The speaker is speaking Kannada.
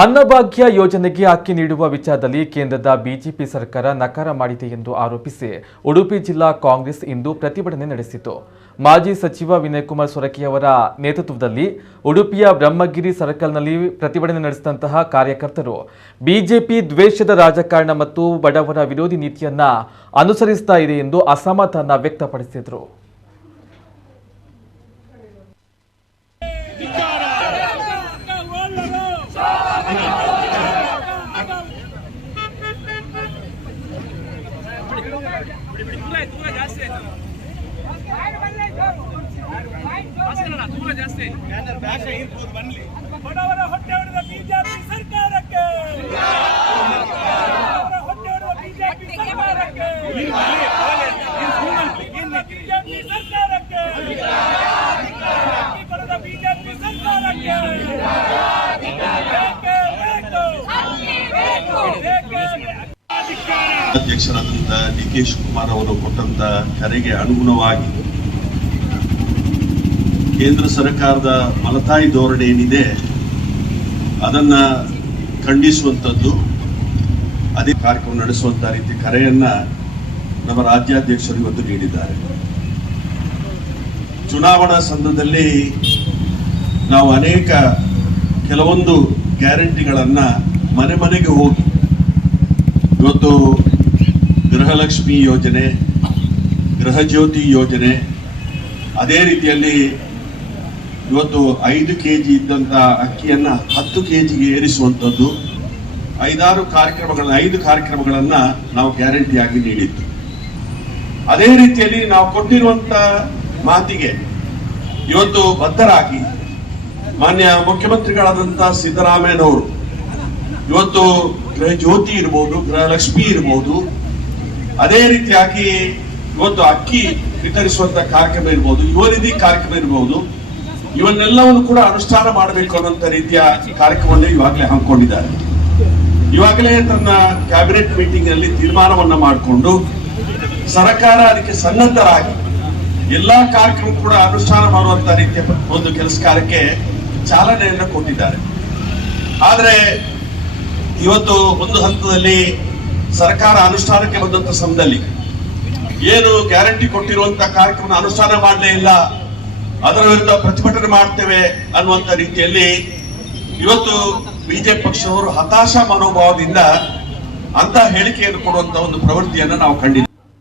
ಅನ್ನಭಾಗ್ಯ ಯೋಜನೆಗೆ ಅಕ್ಕಿ ನೀಡುವ ವಿಚಾರದಲ್ಲಿ ಕೇಂದ್ರದ ಬಿಜೆಪಿ ಸರ್ಕಾರ ನಕಾರ ಮಾಡಿದೆ ಎಂದು ಆರೋಪಿಸಿ ಉಡುಪಿ ಜಿಲ್ಲಾ ಕಾಂಗ್ರೆಸ್ ಇಂದು ಪ್ರತಿಭಟನೆ ನಡೆಸಿತು. ಮಾಜಿ ಸಚಿವ ವಿನಯ್ ಕುಮಾರ್ ಸೊರಕೆ ಅವರ ನೇತೃತ್ವದಲ್ಲಿ ಉಡುಪಿಯ ಬ್ರಹ್ಮಗಿರಿ ಸರ್ಕಲ್ನಲ್ಲಿ ಪ್ರತಿಭಟನೆ ನಡೆಸಿದಂತಹ ಕಾರ್ಯಕರ್ತರು ಬಿಜೆಪಿ ದ್ವೇಷದ ರಾಜಕಾರಣ ಮತ್ತು ಬಡವರ ವಿರೋಧಿ ನೀತಿಯನ್ನ ಅನುಸರಿಸುತ್ತಾ ಇದೆ ಎಂದು ಅಸಮಾಧಾನ ವ್ಯಕ್ತಪಡಿಸಿದರು. ಬಡವರ ಹೊಟ್ಟೆ ಹೊಡೆದ ಬಿಜೆಪಿ ಸರ್ಕಾರಕ್ಕೆ ಅಧ್ಯಕ್ಷರಾದಂಥ ಡಿಕೆ ಶಿವಕುಮಾರ್ ಅವರು ಕೊಟ್ಟಂತ ಕರೆಗೆ ಅನುಗುಣವಾಗಿ ಕೇಂದ್ರ ಸರ್ಕಾರದ ಮಲತಾಯಿ ಧೋರಣೆ ಏನಿದೆ ಅದನ್ನ ಖಂಡಿಸುವಂಥದ್ದು, ಅದೇ ಕಾರ್ಯಕ್ರಮ ನಡೆಸುವಂತಹ ರೀತಿ ಕರೆಯನ್ನ ನಮ್ಮ ರಾಜ್ಯಾಧ್ಯಕ್ಷರು ಇವತ್ತು ನೀಡಿದ್ದಾರೆ. ಚುನಾವಣಾ ಸಂದರ್ಭದಲ್ಲಿ ನಾವು ಕೆಲವೊಂದು ಗ್ಯಾರಂಟಿಗಳನ್ನ ಮನೆ ಮನೆಗೆ ಹೋಗಿ ಇವತ್ತು ಗೃಹಲಕ್ಷ್ಮಿ ಯೋಜನೆ, ಗೃಹ ಜ್ಯೋತಿ ಯೋಜನೆ, ಅದೇ ರೀತಿಯಲ್ಲಿ ಇವತ್ತು 5 kg ಇದ್ದಂತ ಅಕ್ಕಿಯನ್ನ 10 kgಗೆ ಏರಿಸುವಂಥದ್ದು, 5 ಕಾರ್ಯಕ್ರಮಗಳನ್ನ ನಾವು ಗ್ಯಾರಂಟಿಯಾಗಿ ನೀಡಿದ್ದು. ಅದೇ ರೀತಿಯಲ್ಲಿ ನಾವು ಕೊಟ್ಟಿರುವಂತ ಮಾತಿಗೆ ಇವತ್ತು ಬದ್ಧರಾಗಿ ಮಾನ್ಯ ಮುಖ್ಯಮಂತ್ರಿಗಳಾದಂತಹ ಸಿದ್ದರಾಮಯ್ಯನವರು ಇವತ್ತು ಗೃಹ ಜ್ಯೋತಿ ಇರಬಹುದು, ಗೃಹಲಕ್ಷ್ಮಿ ಇರಬಹುದು, ಅದೇ ರೀತಿಯಾಗಿ ಇವತ್ತು ಅಕ್ಕಿ ವಿತರಿಸುವಂತ ಕಾರ್ಯಕ್ರಮ ಇರಬಹುದು, ಯುವ ನಿಧಿ ಕಾರ್ಯಕ್ರಮ ಇರಬಹುದು, ಇವನ್ನೆಲ್ಲವನ್ನು ಕೂಡ ಅನುಷ್ಠಾನ ಮಾಡಬೇಕು ಅನ್ನುವಂತ ರೀತಿಯ ಕಾರ್ಯಕ್ರಮವನ್ನು ಇವಾಗಲೇ ಹಮ್ಮಿಕೊಂಡಿದ್ದಾರೆ. ಇವಾಗಲೇ ತನ್ನ ಕ್ಯಾಬಿನೆಟ್ ಮೀಟಿಂಗ್ ನಲ್ಲಿ ತೀರ್ಮಾನವನ್ನ ಮಾಡಿಕೊಂಡು ಸರ್ಕಾರ ಅದಕ್ಕೆ ಸನ್ನದ್ಧರಾಗಿ ಎಲ್ಲಾ ಕಾರ್ಯಕ್ರಮ ಕೂಡ ಅನುಷ್ಠಾನ ಮಾಡುವಂತ ರೀತಿಯ ಒಂದು ಕೆಲಸ ಕಾರ್ಯಕ್ಕೆ ಚಾಲನೆಯನ್ನ ಕೊಟ್ಟಿದ್ದಾರೆ. ಆದ್ರೆ ಇವತ್ತು ಒಂದು ಹಂತದಲ್ಲಿ ಸರ್ಕಾರ ಅನುಷ್ಠಾನಕ್ಕೆ ಬಂದಂತ ಸಮಯದಲ್ಲಿ ಏನು ಗ್ಯಾರಂಟಿ ಕೊಟ್ಟಿರುವಂತಹ ಕಾರ್ಯಕ್ರಮ ಅನುಷ್ಠಾನ ಮಾಡಲೇ ಇಲ್ಲ, ಅದರ ವಿರುದ್ಧ ಪ್ರತಿಭಟನೆ ಮಾಡ್ತೇವೆ ಅನ್ನುವಂತ ರೀತಿಯಲ್ಲಿ ಇವತ್ತು ಬಿಜೆಪಿ ಪಕ್ಷದವರು ಹತಾಶ ಮನೋಭಾವದಿಂದ ಅಂತ ಹೇಳಿಕೆಯನ್ನು ಕೊಡುವಂತ ಒಂದು ಪ್ರವೃತ್ತಿಯನ್ನು ನಾವು ಕಂಡಿದ್ದೇವೆ.